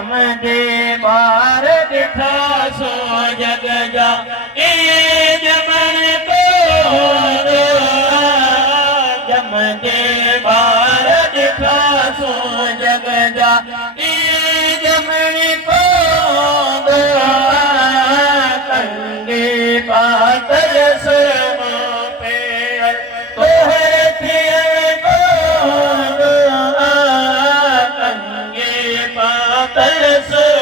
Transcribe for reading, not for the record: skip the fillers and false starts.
जम जे बार दिखा सो जग जा जमन को जम जे बार दिखा सो जग जा जमन को कंगे पातल सुरमो पे तोहर थियल को कंगे पातल सुरमो